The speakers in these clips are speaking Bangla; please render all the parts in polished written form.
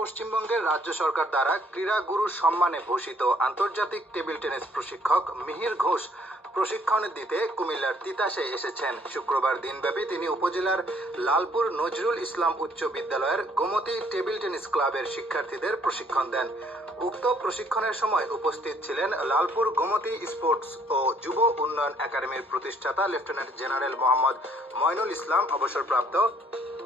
পশ্চিমবঙ্গের রাজ্য সরকার দ্বারা ক্রীড়া গুরু সম্মানে ভূষিত আন্তর্জাতিক টেবিল টেনিস প্রশিক্ষক মিহির ঘোষ প্রশিক্ষণ দিতে কুমিল্লার তিতাসে এসেছেন। শুক্রবার দিনব্যাপী তিনি উপজেলার লালপুর নজরুল ইসলাম উচ্চ বিদ্যালয়ের গোমতী টেবিল টেনিস ক্লাবের শিক্ষার্থীদের প্রশিক্ষণ দেন। উক্ত প্রশিক্ষণের সময় উপস্থিত ছিলেন লালপুর গোমতী স্পোর্টস ও যুব উন্নয়ন একাডেমির প্রতিষ্ঠাতা লেফটেন্যান্ট জেনারেল মোহাম্মদ ময়নুল ইসলাম, অবসরপ্রাপ্ত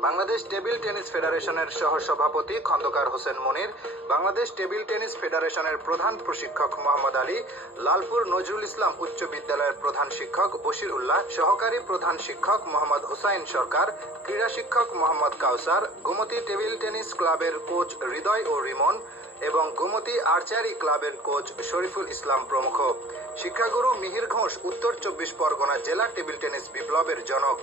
বাংলাদেশ টেবিল টেনিস ফেডারেশনের সহসভাপতি খন্দকার হোসেন মনির, বাংলাদেশ টেবিল টেনিস ফেডারেশনের প্রধান প্রশিক্ষক মোহাম্মদ আলী, লালপুর নজরুল ইসলাম উচ্চ বিদ্যালয়ের প্রধান শিক্ষক বশির উল্লাহ, সহকারী প্রধান শিক্ষক মোহাম্মদ হুসাইন সরকার, ক্রীড়া শিক্ষক মোহাম্মদ কাউসার, গোমতী টেবিল টেনিস ক্লাবের কোচ হৃদয় ও রিমন এবং গোমতী আর্চারি ক্লাবের কোচ শরীফুল ইসলাম প্রমুখ। শিক্ষাগুরু মিহির ঘোষ উত্তর 24 পরগনা জেলা টেবিল টেনিস বিপ্লবের জনক।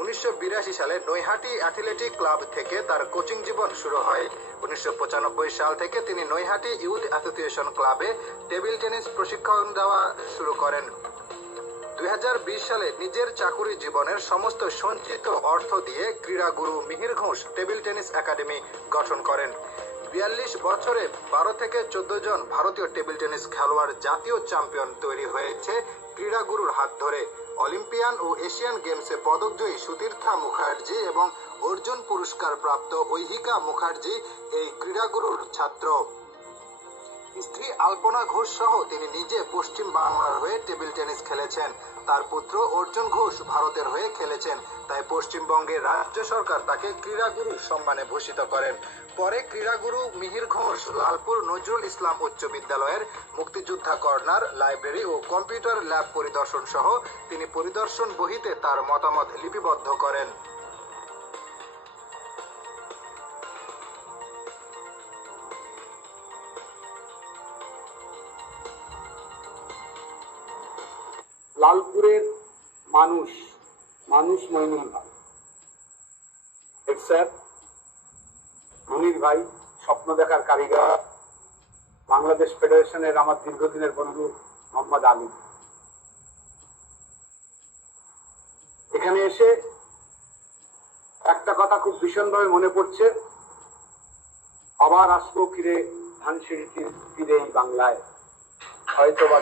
1982 সালে নৈহাটি অ্যাথলেটিক ক্লাব থেকে তার কোচিং জীবন শুরু হয়। 1995 সাল থেকে তিনি নৈহাটি ইউথ অ্যাসোসিয়েশন ক্লাবে টেবিল টেনিস প্রশিক্ষণ দেওয়া শুরু করেন। 2020 সালে নিজের চাকুরি জীবনের সমস্ত সঞ্চিত অর্থ দিয়ে ক্রীড়া গুরু Mihir Ghosh table tennis academy গঠন করেন। 42 বছরে 12 থেকে 14 জন ভারতীয় টেবিল টেনিস খেলোয়াড় জাতীয় চ্যাম্পিয়ন তৈরি হয়েছে ক্রীড়া গুরুর হাত ধরে। অলিম্পিয়ান ও এশিয়ান গেমসে পদকজয়ী সুতীর্থা মুখার্জি এবং অর্জুন পুরস্কার প্রাপ্ত ঐহিকা মুখার্জি এই ক্রীড়াগুরুর ছাত্র। স্ত্রী আলপনা ঘোষ সহ তিনি নিজে পশ্চিম বাংলার হয়ে টেবিল টেনিস খেলেছেন। তার পুত্র অর্জুন ঘোষ ভারতের হয়ে খেলেছেন। তাই পশ্চিমবঙ্গের রাজ্য সরকার তাকে ক্রীড়াগুরু সম্মানে ভূষিত করেন। পরে ক্রীড়াগুরু মিহির ঘোষ লালপুর নজরুল ইসলাম উচ্চ বিদ্যালয়ের মুক্তিযোদ্ধা কর্নার, লাইব্রেরি ও কম্পিউটার ল্যাব পরিদর্শন সহ তিনি পরিদর্শন বহিতে তার মতামত লিপিবদ্ধ করেন। লালপুরের মানুষ মইনুল ভাই, স্যার মনির ভাই, স্বপ্ন দেখার কারিগর, বাংলাদেশ ফেডারেশনের আমার দীর্ঘদিনের বন্ধু মোহাম্মদ আলী। এখানে এসে একটা কথা খুব ভীষণভাবে মনে পড়ছে, আবার আসবো ফিরে ধানসিঁড়িতে ফিরে এই বাংলায়, হয়তো বা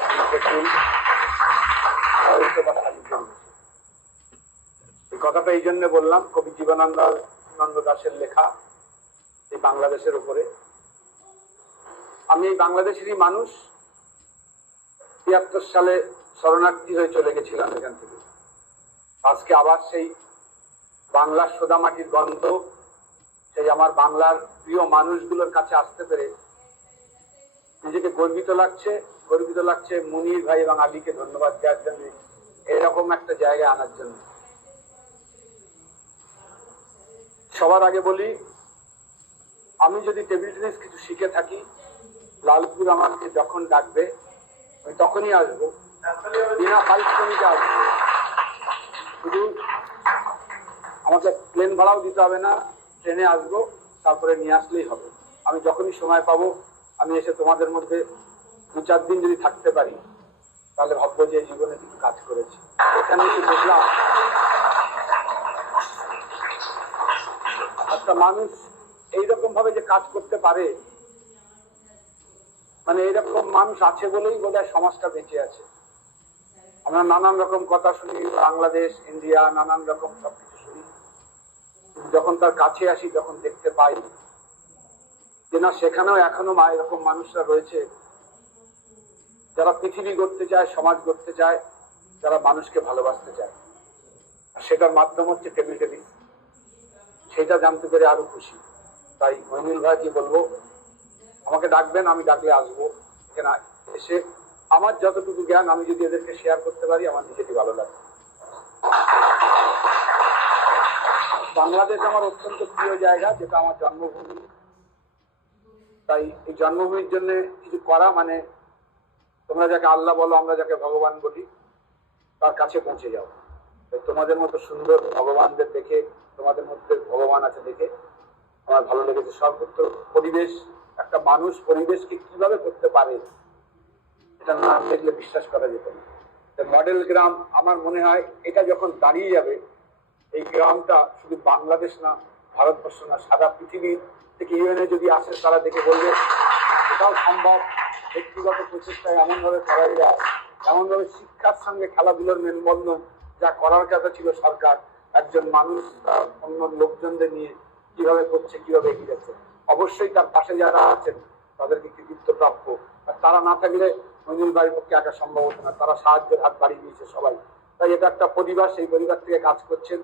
এই কথাটা এই জন্য বললাম, কবি জীবনানন্দ দাশের লেখা এই বাংলাদেশের উপরে। আমি এই বাংলাদেশেরই মানুষ। 73 সালে শরণার্থী হয়ে চলে গেছিলাম এখান থেকে। আজকে আবার সেই বাংলার সোদা মাটির গন্ধ, সেই আমার বাংলার প্রিয় মানুষগুলোর কাছে আসতে পেরে নিজেকে গর্বিত লাগছে মুনির ভাই এবং আলীকে ধন্যবাদ দেওয়ার জন্য, এরকম একটা জায়গায় আনার জন্য। সবার আগে বলি, আমি যদি টেবিল টেনিস কিছু শিখে থাকি, লালপুর আমাকে যখন ডাকবে আমি তখনই আসবো, বিনা পারিশ্রমিকে আসবো। শুধু আমাকে প্লেন ভাড়াও দিতে হবে না, ট্রেনে আসবো, তারপরে নিয়ে আসলেই হবে। আমি যখনই সময় পাবো আমি এসে তোমাদের মধ্যে 2-4 দিন যদি থাকতে পারি, তাহলে ভাববো যে জীবনে কিছু কাজ করেছি। এখানে এসে দেখলাম একটা মানুষ এইরকম ভাবে যে কাজ করতে পারে, মানে এইরকম মানুষ আছে বলেই বোধহয় সমাজটা বেঁচে আছে। আমরা নানান রকম কথা শুনি, বাংলাদেশ, ইন্ডিয়া, নানান রকম সবকিছু শুনি, যখন তার কাছে আসি যখন দেখতে পাই যে না, সেখানেও এখনো এরকম মানুষরা রয়েছে যারা পৃথিবী গড়তে চায়, সমাজ গড়তে চায়, যারা মানুষকে ভালোবাসতে চায়। আর সেটার মাধ্যম হচ্ছে টেবিল টেনিস। সেটা জানতে পেরে আরো খুশি। তাই মইনুল ভাইকে বলবো, আমাকে ডাকবেন, আমি ডাকলে আসবো। এখানে এসে আমার যতটুকু জ্ঞান আমি যদি এদেরকে শেয়ার করতে পারি, আমার নিজেকে ভালো লাগে। বাংলাদেশ আমার অত্যন্ত প্রিয় জায়গা, যেটা আমার জন্মভূমি। তাই এই জন্মভূমির জন্য কিছু করা মানে, তোমরা যাকে আল্লাহ বলো, আমরা যাকে ভগবান বলি, তার কাছে পৌঁছে যাও। তোমাদের মতো সুন্দর ভগবানদের দেখে, তোমাদের মধ্যে ভগবান আছে দেখে আমার ভালো লেগেছে। সর্বত্র পরিবেশ, একটা মানুষ পরিবেশকে কিভাবে করতে পারে, এটা না দেখলে বিশ্বাস করা যেত না। মডেল গ্রাম আমার মনে হয় এটা যখন দাঁড়িয়ে যাবে, এই গ্রামটা শুধু বাংলাদেশ না, ভারতবর্ষ না, সারা পৃথিবীর থেকে ইউএনএ যদি আসে তারা দেখে বলবে এটাও সম্ভব। ব্যক্তিগত প্রচেষ্টায় এমনভাবে করাই যায়, এমনভাবে শিক্ষার সঙ্গে খেলাধুলোর মেলবন্ধন যা করার কথা ছিল সরকার, একজন মানুষ অন্য লোকজনদের নিয়ে কিভাবে করছে, কিভাবে এগিয়ে যাচ্ছে। অবশ্যই তার পাশে যারা আছেন তাদেরকে কৃতিত্ব প্রাপ্য, আর তারা না থাকলে মঞ্জুল ভাইয়ের পক্ষে একা সম্ভব হতো না। তারা সাহায্যের হাত বাড়িয়ে দিয়েছে সবাই। তাই এটা একটা পরিবার, সেই পরিবার থেকে কাজ করছেন।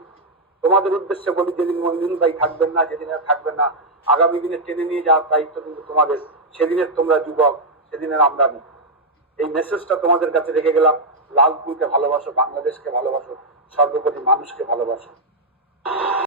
তোমাদের উদ্দেশ্যে বলি, যেদিন মঞ্জুল ভাই থাকবেন না, যেদিন আর থাকবেন না, আগামী দিনে টেনে নিয়ে যাওয়ার দায়িত্ব কিন্তু তোমাদের। সেদিনের তোমরা যুবক, সেদিনের আমরা নেই। এই মেসেজটা তোমাদের কাছে রেখে গেলাম। লালপুরকে ভালোবাসো, বাংলাদেশকে ভালোবাসো, সর্বোপরি মানুষকে ভালোবাসো।